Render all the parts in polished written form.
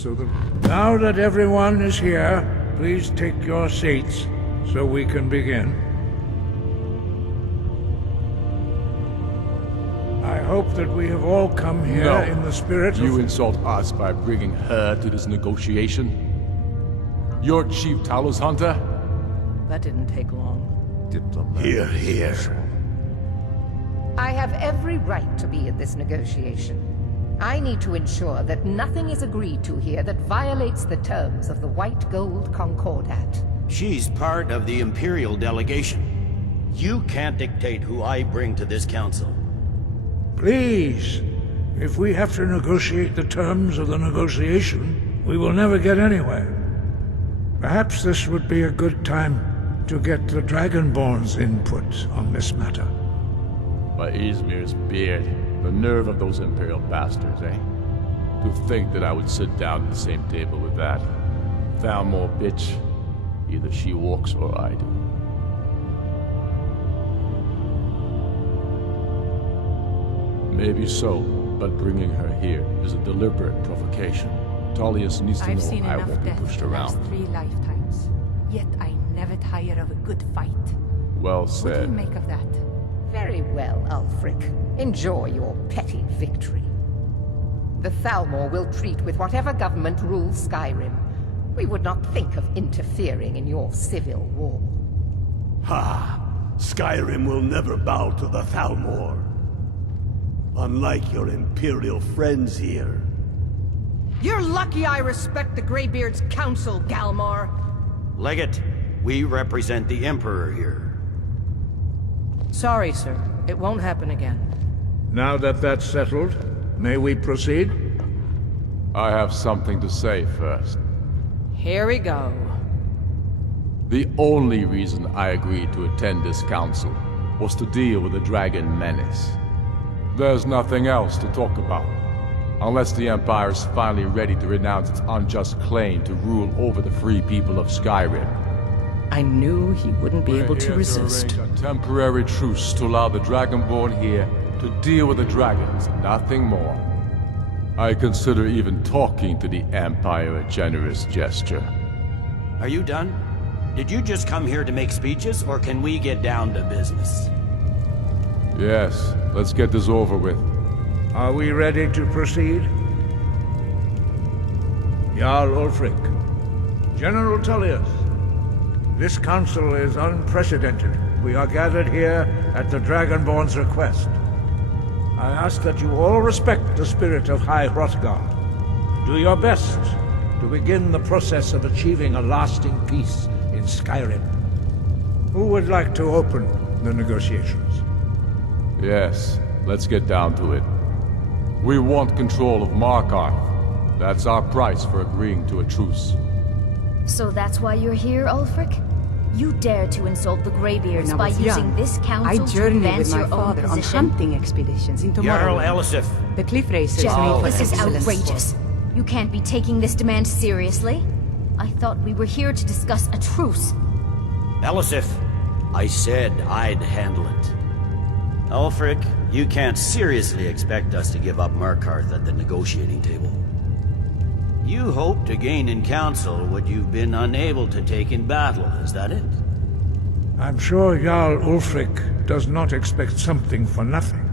so that... Now that everyone is here, please take your seats so we can begin. I hope that we have all come here in the spirit of... You insult us by bringing her to this negotiation? You're Chief Talos Hunter? That didn't take long. Diplomat. Here. I have every right to be at this negotiation. I need to ensure that nothing is agreed to here that violates the terms of the White Gold Concordat. She's part of the Imperial delegation. You can't dictate who I bring to this council. Please, if we have to negotiate the terms of the negotiation, we will never get anywhere. Perhaps this would be a good time to get the Dragonborn's input on this matter. By Izmir's beard, the nerve of those Imperial bastards, eh? To think that I would sit down at the same table with that. Thalmor bitch. Either she walks or I do. Maybe so, but bringing her here is a deliberate provocation. Tullius needs to I've know seen I enough won't be death pushed in the last around. 3 lifetimes. Yet I never tire of a good fight. Well What do you said. make of that? Very well, Ulfric. Enjoy your petty victory. The Thalmor will treat with whatever government rules Skyrim. We would not think of interfering in your civil war. Ha! Skyrim will never bow to the Thalmor. Unlike your Imperial friends here. You're lucky I respect the Greybeard's counsel, Galmar. Legate, we represent the Emperor here. Sorry, sir. It won't happen again. Now that that's settled, may we proceed? I have something to say first. Here we go. The only reason I agreed to attend this council was to deal with the Dragon Menace. There's nothing else to talk about. Unless the Empire is finally ready to renounce its unjust claim to rule over the free people of Skyrim. I knew he wouldn't be able We're to here resist. arrange a temporary truce to allow the Dragonborn here to deal with the dragons, nothing more. I consider even talking to the Empire a generous gesture. Are you done? Did you just come here to make speeches, or can we get down to business? Yes, let's get this over with. Are we ready to proceed? Jarl Ulfric, General Tullius, this council is unprecedented. We are gathered here at the Dragonborn's request. I ask that you all respect the spirit of High Hrothgar. Do your best to begin the process of achieving a lasting peace in Skyrim. Who would like to open the negotiations? Yes, let's get down to it. We want control of Markarth. That's our price for agreeing to a truce. So that's why you're here, Ulfric? You dare to insult the Greybeards When I by was using young, this I council to journeyed advance with my your own father on position? hunting expeditions into Jarl Morrowind. Elisif, The cliff racers General, made for this is excellence. outrageous. You can't be taking this demand seriously. I thought we were here to discuss a truce. Elisif, I said I'd handle it. Ulfric, you can't seriously expect us to give up Markarth at the negotiating table. You hope to gain in council what you've been unable to take in battle, is that it? I'm sure Jarl Ulfric does not expect something for nothing.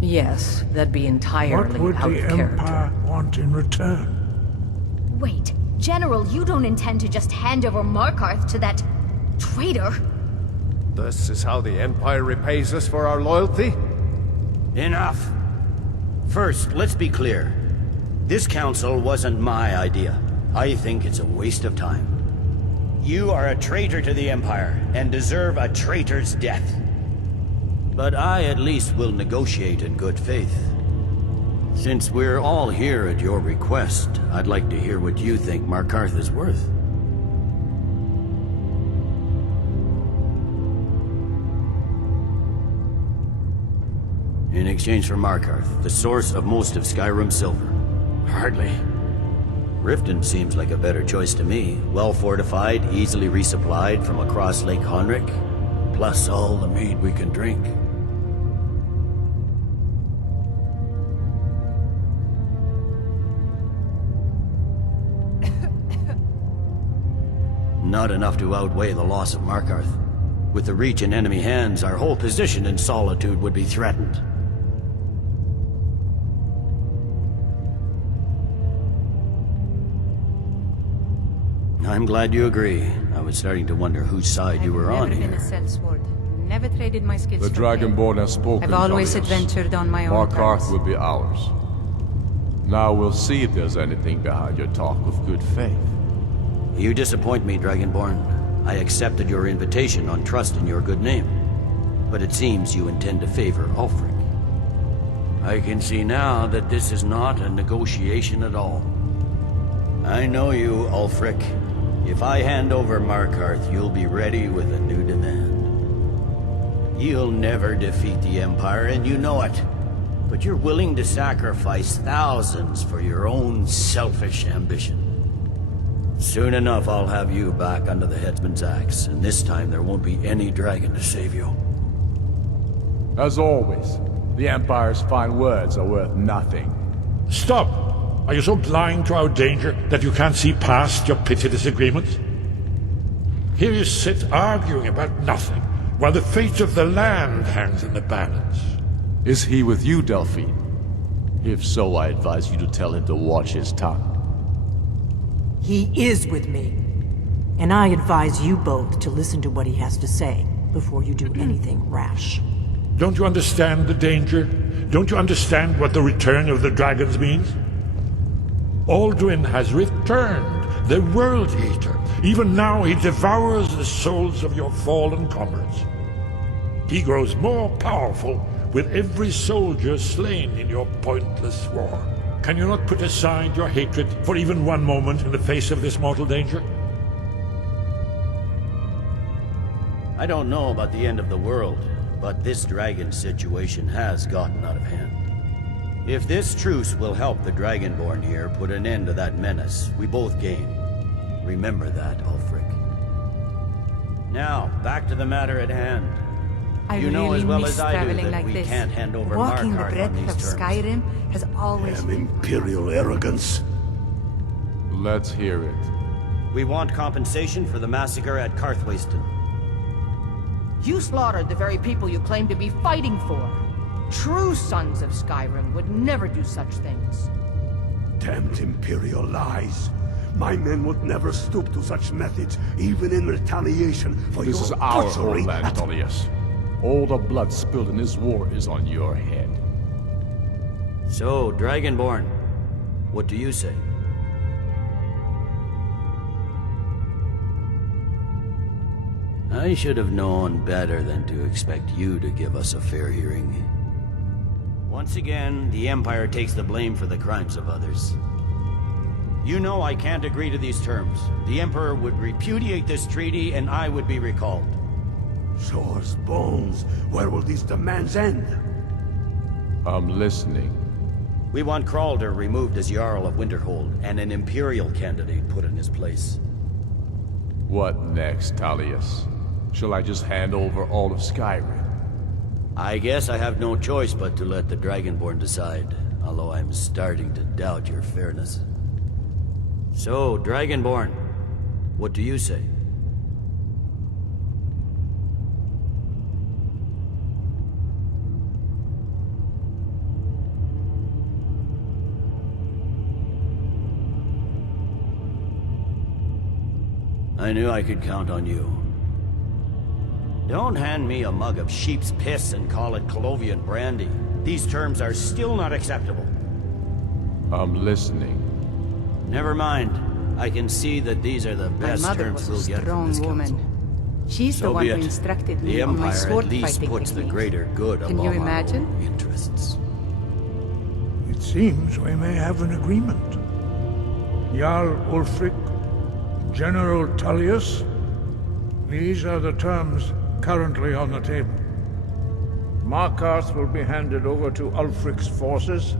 Yes, that'd be entirely What would out the of character. Empire want in return? Wait, General, you don't intend to just hand over Markarth to that traitor? This is how the Empire repays us for our loyalty? Enough! First, let's be clear. This council wasn't my idea. I think it's a waste of time. You are a traitor to the Empire, and deserve a traitor's death. But I at least will negotiate in good faith. Since we're all here at your request, I'd like to hear what you think Markarth is worth. In exchange for Markarth, the source of most of Skyrim's silver. Hardly. Riften seems like a better choice to me. Well fortified, easily resupplied from across Lake Honric, plus all the mead we can drink. not enough to outweigh the loss of Markarth. With the Reach in enemy hands, our whole position in Solitude would be threatened. I'm glad you agree. I was starting to wonder whose side you were on I've never here. been a sellsword. Never traded my skills The for Dragonborn has spoken. I've always Tullius. adventured on my own Markarth terms. will be ours. Now we'll see if there's anything behind your talk of good faith. You disappoint me, Dragonborn. I accepted your invitation on trust in your good name. But it seems you intend to favor Ulfric. I can see now that this is not a negotiation at all. I know you, Ulfric. If I hand over Markarth, you'll be ready with a new demand. You'll never defeat the Empire, and you know it. But you're willing to sacrifice thousands for your own selfish ambition. Soon enough, I'll have you back under the headsman's axe, and this time there won't be any dragon to save you. As always, the Empire's fine words are worth nothing. Stop! Are you so blind to our danger that you can't see past your petty disagreements? Here you sit arguing about nothing, while the fate of the land hangs in the balance. Is he with you, Delphine? If so, I advise you to tell him to watch his tongue. He is with me. And I advise you both to listen to what he has to say before you do anything rash. Don't you understand the danger? Don't you understand what the return of the dragons means? Alduin has returned, the World Eater. Even now he devours the souls of your fallen comrades. He grows more powerful with every soldier slain in your pointless war. Can you not put aside your hatred for even one moment in the face of this mortal danger? I don't know about the end of the world, but this dragon situation has gotten out of hand. If this truce will help the Dragonborn here put an end to that menace, we both gain. Remember that, Ulfric. Now, back to the matter at hand. I You know really as well miss as I do traveling that like we this. can't hand over Walking the Markarth on breadth these of terms. Skyrim has always Damn been... imperial arrogance. Let's hear it. We want compensation for the massacre at Karthwasten. You slaughtered the very people you claim to be fighting for. True sons of Skyrim would never do such things. Damned imperial lies. My men would never stoop to such methods, even in retaliation for This your is our butchery homeland, at- Tullius. All the blood spilled in this war is on your head. So, Dragonborn, what do you say? I should have known better than to expect you to give us a fair hearing. Once again, the Empire takes the blame for the crimes of others. You know I can't agree to these terms. The Emperor would repudiate this treaty and I would be recalled. Swords, bones, where will these demands end? I'm listening. We want Kralder removed as Jarl of Winterhold and an Imperial candidate put in his place. What next, Tullius? Shall I just hand over all of Skyrim? I guess I have no choice but to let the Dragonborn decide, although I'm starting to doubt your fairness. So, Dragonborn, what do you say? I knew I could count on you. Don't hand me a mug of sheep's piss and call it Colovian brandy. These terms are still not acceptable. I'm listening. Never mind. I can see that these are the My best mother terms was we'll a get from strong this council. woman. She's the So one be who it. instructed me The on my Empire sword at least fighting puts the techniques. greater good Can above you our imagine? own interests. It seems we may have an agreement. Jarl Ulfric, General Tullius, these are the terms currently on the table. Markarth will be handed over to Ulfric's forces,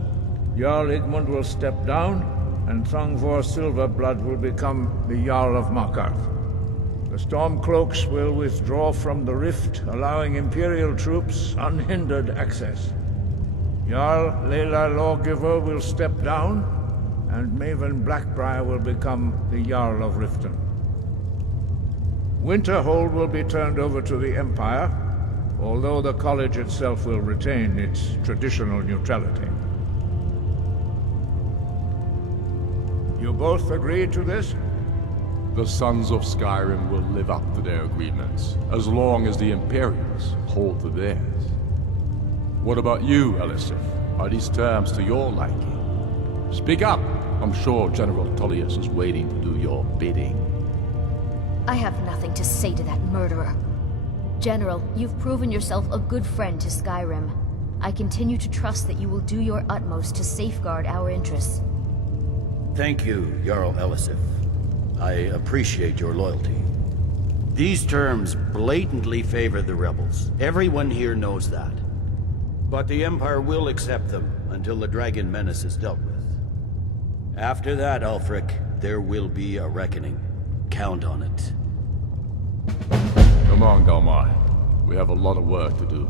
Jarl Igmund will step down, and Thongvor Silverblood will become the Jarl of Markarth. The Stormcloaks will withdraw from the rift, allowing Imperial troops unhindered access. Jarl Leila Lawgiver will step down, and Maven Blackbriar will become the Jarl of Riften. Winterhold will be turned over to the Empire, although the college itself will retain its traditional neutrality. You both agreed to this? The Sons of Skyrim will live up to their agreements, as long as the Imperials hold to theirs. What about you, Elisif? Are these terms to your liking? Speak up! I'm sure General Tullius is waiting to do your bidding. I have nothing to say to that murderer. General, you've proven yourself a good friend to Skyrim. I continue to trust that you will do your utmost to safeguard our interests. Thank you, Jarl Elisif. I appreciate your loyalty. These terms blatantly favor the rebels. Everyone here knows that. But the Empire will accept them until the Dragon Menace is dealt with. After that, Ulfric, there will be a reckoning. Count on it. Come on, Galmar. We have a lot of work to do.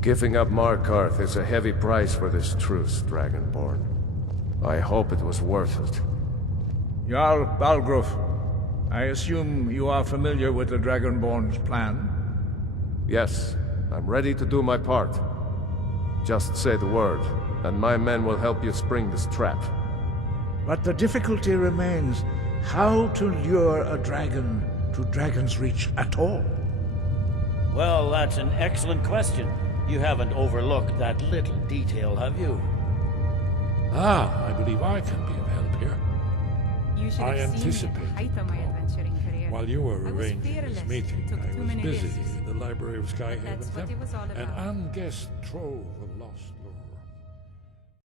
Giving up Markarth is a heavy price for this truce, Dragonborn. I hope it was worth it. Jarl Balgruf, I assume you are familiar with the Dragonborn's plan? Yes, I'm ready to do my part. Just say the word, and my men will help you spring this trap. But the difficulty remains how to lure a dragon to Dragon's Reach at all. Well, that's an excellent question. You haven't overlooked that little detail, have you? I believe I can be of help here. You should I have seen me at the anticipated height of my adventuring career. While you were I was arranging fearless. this meeting, Took I too was many busy risks. in the Library of Skyhaven That's what it was all an about. unguessed trove of